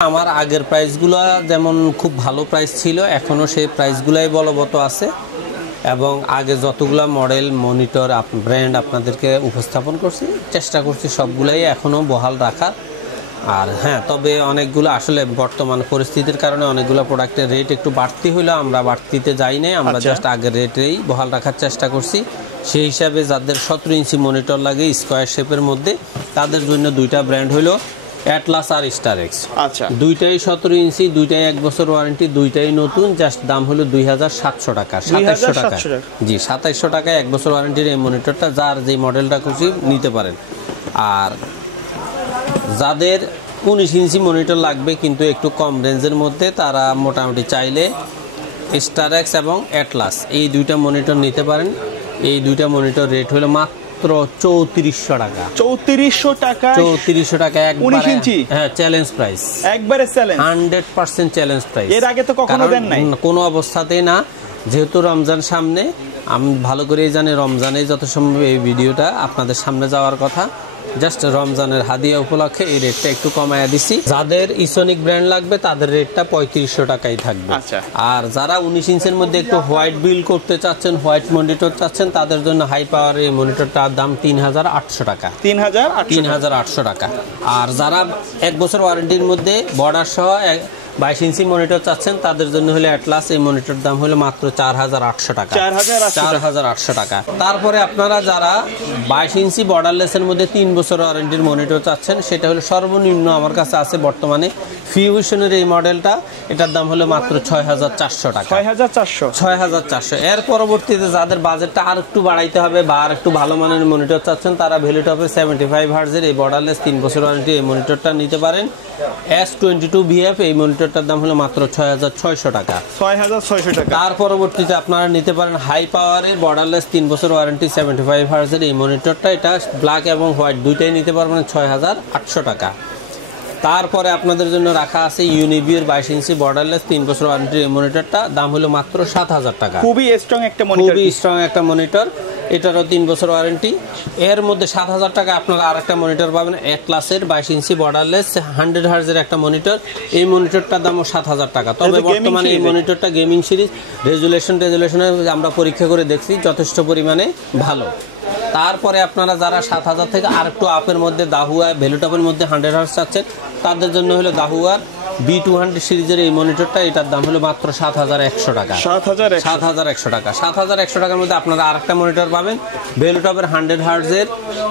আমার আগের প্রাইসগুলো যেমন খুব ভালো প্রাইস ছিল, এখনও সেই প্রাইসগুলাই বলবৎ আছে এবং আগে যতগুলো মডেল মনিটর ব্র্যান্ড আপনাদেরকে উপস্থাপন করছি, চেষ্টা করছি সবগুলাই এখনও বহাল রাখার। আর হ্যাঁ, তবে অনেকগুলো আসলে বর্তমান পরিস্থিতির কারণে অনেকগুলো প্রোডাক্টের রেট একটু বাড়তি হইলেও আমরা বাড়তিতে যাই নাই, আমরা জাস্ট আগের রেটেই বহাল রাখার চেষ্টা করছি। সেই হিসাবে যাদের 17 ইঞ্চি মনিটর লাগে স্কোয়ার শেপের মধ্যে, তাদের জন্য দুইটা ব্র্যান্ড হলো অ্যাটলাস আর স্টারেক্স। আচ্ছা, দুইটাই 17 ইঞ্চি, দুইটাই 1 বছর ওয়ারেন্টি, দুইটাই নতুন। জাস্ট দাম হলো 2700 টাকা, 2700 টাকা। জি, 2700 টাকায় 1 বছর ওয়ারেন্টির এই মনিটরটা যার যে মডেলটা খুশি নিতে পারেন। আর যাদের 19 ইঞ্চি মনিটর লাগবে কিন্তু একটু কম রেঞ্জের মধ্যে, তারা মোটামুটি চাইলে স্টারেক্স এবং অ্যাটলাস এই দুইটা মনিটর নিতে পারেন। এই দুইটা মনিটর রেট হলো মাত্র 3400 টাকা। 3400 টাকা, 3400 টাকা 19 ইঞ্চি। হ্যাঁ, চ্যালেঞ্জ প্রাইস, একবারে চ্যালেঞ্জ, 100% চ্যালেঞ্জ প্রাইস। এর আগে তো কখনো দেন নাই? কোনো অবস্থাতেই না। যেহেতু রমজান সামনে, আমি ভালো করেই জানি রমজানে যত সম্ভব এই ভিডিওটা আপনাদের সামনে যাওয়ার কথা। জাস্ট রমজানের হাদিয়া উপলক্ষে এই রেটটা একটু কমায়া দিছি। যাদের ইসোনিক ব্র্যান্ড লাগবে তাদের রেটটা 3500 টাকাই থাকবে। আর যারা 19 ইঞ্চের মধ্যে একটু হোয়াইট বিল করতে চাচ্ছেন, হোয়াইট মনিটর চাচ্ছেন, তাদের জন্য হাই পাওয়ার এই মনিটরটার দাম 3800 টাকা। 3800 টাকা। আর যারা 1 বছর ওয়ারেন্টির মধ্যে বর্ডার সহ 22 ইঞ্চি মনিটর চাচ্ছেন, তাদের জন্য হলে অ্যাটলাস এই মনিটর দাম হলো মাত্র 4800 টাকা। 4800 টাকা। তারপরে আপনারা যারা 22 ইঞ্চি বর্ডারলেসের মধ্যে 3 বছর ওয়ারেন্টির মনিটর চাচ্ছেন, সেটা হলো সর্বনিম্ন আমার কাছে আছে বর্তমানে ফিউশনের এই মডেলটা, এটার দাম হলো মাত্র 6400 টাকা। 6400। এর পরবর্তীতে যাদের বাজেটটা আর একটু বাড়াইতে হবে বা আর একটু ভালো মানের মনিটর চাচ্ছেন, তারা ভ্যালুটপের 75 হার্জের এই বর্ডারলেস 3 বছর ওয়ারেন্টি এই মনিটরটা নিতে পারেন। S22VF এই মনিটরটার দাম হলো মাত্র 6600 টাকা। 6600 টাকা। তার পরবর্তীতে আপনারা নিতে পারেন হাই পাওয়ারের বর্ডারলেস 3 বছর ওয়ারেন্টি 75 হার্জের এই মনিটরটা। এটা ব্ল্যাক এবং হোয়াইট দুইটাই নিতে পারবেন 6800 টাকা। তারপরে আপনাদের জন্য রাখা আছে ইউনিবির 22 ইঞ্চি বর্ডারলেস 3 বছর ওয়ারেন্টির এই মনিটরটা, দাম হলো মাত্র 7000 টাকা। খুবই স্ট্রং একটা মনিটর, খুবই স্ট্রং একটা মনিটর। এটারও 3 বছর ওয়ারেন্টি। এর মধ্যে 7000 টাকা আপনারা আরেকটা মনিটর পাবেন, অ্যাটলাসের 22 ইঞ্চি বর্ডারলেস 100 হার্জের একটা মনিটর। এই মনিটরটার দামও 7000 টাকা। তবে বর্তমানে এই মনিটরটা গেমিং সিরিজ, রেজুলেশনের আমরা পরীক্ষা করে দেখছি যথেষ্ট পরিমাণে ভালো। তারপরে আপনারা যারা 7000 থেকে আরেকটু আপের মধ্যে দাহুয়া ভ্যালুটপের মধ্যে 100 হার্জ চাচ্ছেন, তাদের জন্য হলো দাহুয়ার B200 সিরিজের এই মনিটরটা, এটার দাম হলো মাত্র 7100 টাকা। 7100 টাকা। 7100 টাকার মধ্যে আপনারা আরেকটা মনিটর পাবেন ভ্যালুটপের 100 হার্জের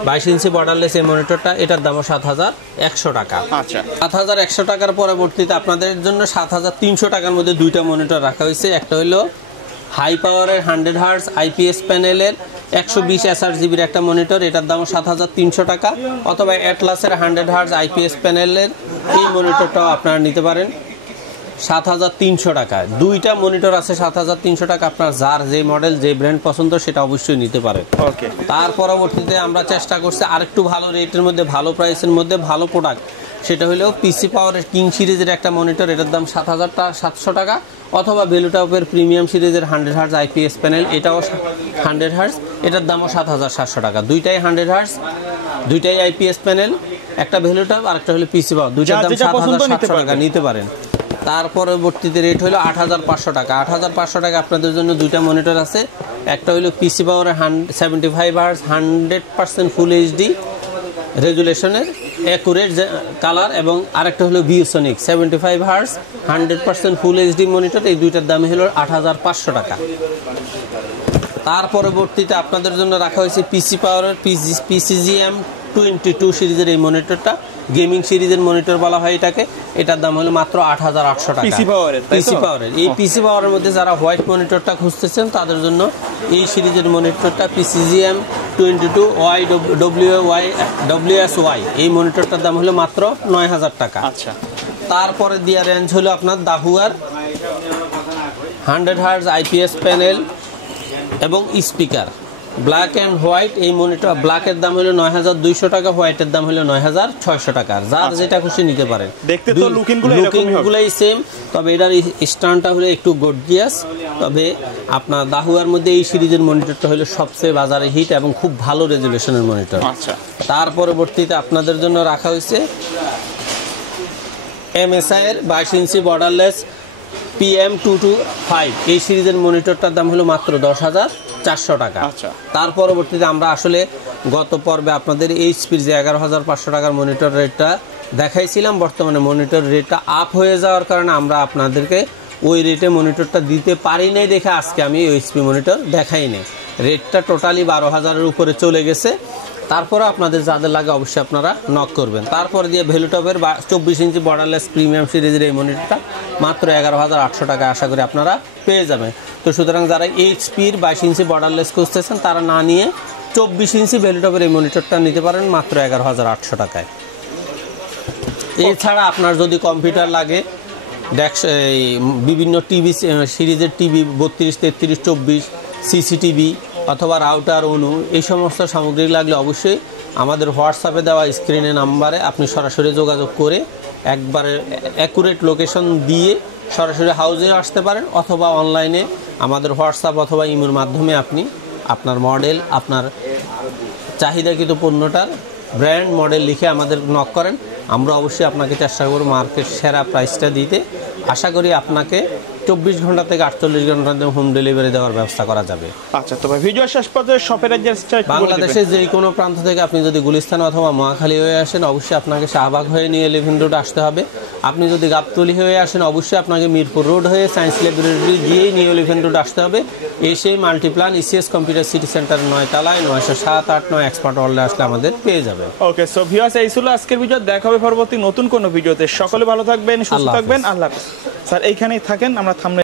22 ইঞ্চি বর্ডারলেস এই মনিটরটা, এটার দামও 7100 টাকা। আচ্ছা, 7100 টাকার পরবর্তীতে আপনাদের জন্য 7300 টাকার মধ্যে দুইটা মনিটর রাখা হয়েছে। একটা হলো হাই পাওয়ারের 100 হার্জ IPS প্যানেলের 120 SRGBর একটা মনিটর, এটার দাম 7300 টাকা। অথবা অ্যাটলাসের 100 হার্জ IPS প্যানেলের এই মনিটরটাও আপনারা নিতে পারেন 7300 টাকা। দুইটা মনিটর আছে 7300 টাকা। আপনার যার যে মডেল যে ব্র্যান্ড পছন্দ সেটা অবশ্যই নিতে পারেন। ওকে। তার পরবর্তীতে আমরা চেষ্টা করছি আরেকটু ভালো রেটের মধ্যে, ভালো প্রাইসের মধ্যে ভালো প্রোডাক্ট, সেটা হলো পিসি পাওয়ারের কিং সিরিজের একটা মনিটর, এটার দাম 7700 টাকা। অথবা ভ্যালুটপের প্রিমিয়াম সিরিজের 100 হার্জ IPS প্যানেল, এটাও 100 হার্জ, এটার দামও 7700 টাকা। দুইটাই 100 হার্জ, দুইটাই IPS প্যানেল, একটা ভ্যালুটপ আর একটা হলো পিসি পাওয়ার, দুইটার দাম 7700 টাকা নিতে পারেন। তার পরবর্তীতে রেট হলো 8500 টাকা। 8500 টাকা আপনাদের জন্য দুইটা মনিটর আছে। একটা হলো পিসি পাওয়ারের 75 হার্জ 100% ফুল HD রেজুলেশনের অ্যাকুরেট কালার, এবং আরেকটা হলো ভিউসনিক 75 হার্জ 100% ফুল HD মনিটর। এই দুইটার দাম হলো 8500 টাকা। তার পরবর্তীতে আপনাদের জন্য রাখা হয়েছে পিসি পাওয়ারের PCGM 22 সিরিজের এই মনিটরটা, গেমিং সিরিজের মনিটর বলা হয় এটাকে। এটার দাম হলো মাত্র 8800 টাকা। পিসি পাওয়ারের এই পিসি পাওয়ারের মধ্যে যারা হোয়াইট মনিটরটা খুঁজতেছেন, তাদের জন্য এই সিরিজের মনিটরটা PCGM 22 WSY এই মনিটরটার দাম হলো মাত্র 9000 টাকা। আচ্ছা। তারপরে দিয়া রেঞ্জ হলো আপনার দাহুয়ার 100 হার্জ IPS প্যানেল এবং স্পিকার ব্ল্যাক অ্যান্ড হোয়াইট এই মনিটর। ব্ল্যাকের দাম হলো 9200 টাকা, হোয়াইটের দাম হলো 9600 টাকা। যার যেটা খুশি নিতে পারেন। দেখতে তো লুকিংগুলোই সেম, তবে এটার স্ট্যান্ডটা হলো একটু গর্জিয়াস। তবে আপনার দাহুয়ার মধ্যে এই সিরিজের মনিটরটা হলো সবচেয়ে বাজারে হিট এবং খুব ভালো রেজুলেশনের মনিটর। আচ্ছা। তার পরবর্তীতে আপনাদের জন্য রাখা হয়েছে MSI এর 22 ইঞ্চি বর্ডারলেস PM225 এই সিরিজের মনিটরটার দাম হলো মাত্র 10,400 টাকা। আচ্ছা। তার পরবর্তীতে আমরা আসলে গত পর্বে আপনাদের এইচপির যে 11,500 টাকার মনিটর রেটটা দেখাইছিলাম, বর্তমানে মনিটর রেটটা আপ হয়ে যাওয়ার কারণে আমরা আপনাদেরকে ওই রেটে মনিটরটা দিতে পারি নাই দেখে আজকে আমি এইচপি মনিটর দেখাই নাই। রেটটা টোটালি 12,000-এর উপরে চলে গেছে। তারপরে আপনাদের যাদের লাগে অবশ্যই আপনারা নক করবেন। তারপরে দিয়ে ভ্যালুটপের 24 ইঞ্চি বর্ডারলেস প্রিমিয়াম সিরিজের এই মনিটরটা মাত্র 11,800 টাকা আশা করি আপনারা পেয়ে যাবেন। তো সুতরাং যারা এইচপির 22 ইঞ্চি বর্ডারলেস খুঁজতেছেন তারা না নিয়ে 24 ইঞ্চি ভ্যালুটপের এই মনিটরটা নিতে পারেন মাত্র 11,800 টাকায়। এছাড়া আপনার যদি কম্পিউটার লাগে, এই বিভিন্ন টিভি সিরিজের টিভি 32, 33, 24, সিসিটিভি অথবা রাউটার অনু এই সমস্ত সামগ্রী লাগলে অবশ্যই আমাদের হোয়াটসঅ্যাপে দেওয়া স্ক্রিনে নাম্বারে আপনি সরাসরি যোগাযোগ করে একবারে অ্যাকুরেট লোকেশন দিয়ে সরাসরি হাউসে আসতে পারেন, অথবা অনলাইনে আমাদের হোয়াটসঅ্যাপ অথবা ইমোর মাধ্যমে আপনি আপনার মডেল, আপনার চাহিদাকৃত পণ্যটার ব্র্যান্ড মডেল লিখে আমাদের নক করেন। আমরা অবশ্যই আপনাকে চেষ্টা করব মার্কেট সেরা প্রাইসটা দিতে। আশা করি আপনাকে 24 ঘন্টা থেকে 48 ঘন্টার মধ্যে হোম ডেলিভারি দেওয়ার ব্যবস্থা করা যাবে। আচ্ছা, তো ভাই ভিডিও শেষ পর্যন্ত শপের অ্যাড্রেসটা একটু বলে দিবেন। বাংলাদেশের যে কোনো প্রান্ত থেকে আপনি যদি গুলিস্তান অথবা মহাখালী হয়ে আসেন অবশ্যই আপনাকে শাহবাগ হয়ে নিয়ে এলিভেন রোড আসতে হবে। আপনি যদি গাবতলী হয়ে আসেন অবশ্যই আপনাকে মিরপুর রোড হয়ে সায়েন্স ল্যাবরেটরি গিয়েই নিয়ে এলিভেন রোড আসতে হবে। এসে Multiplan ECS computer city centre 9 তলায় 907, 8, 9 এক্সপার্ট ওয়ার্ল্ডে আসলে আমাদের পেয়ে যাবে। ওকে, সো ভিউয়ার্স এই ছিল আজকের ভিডিও। দেখা হবে পরবর্তী নতুন কোনো ভিডিওতে। সকলে ভালো থাকবেন, সুস্থ আল্লাহ থাকবেন। হাফেজ। আল্লাহ হাফেজ। স্যার এইখানেই থাকেন, আমরা থামলে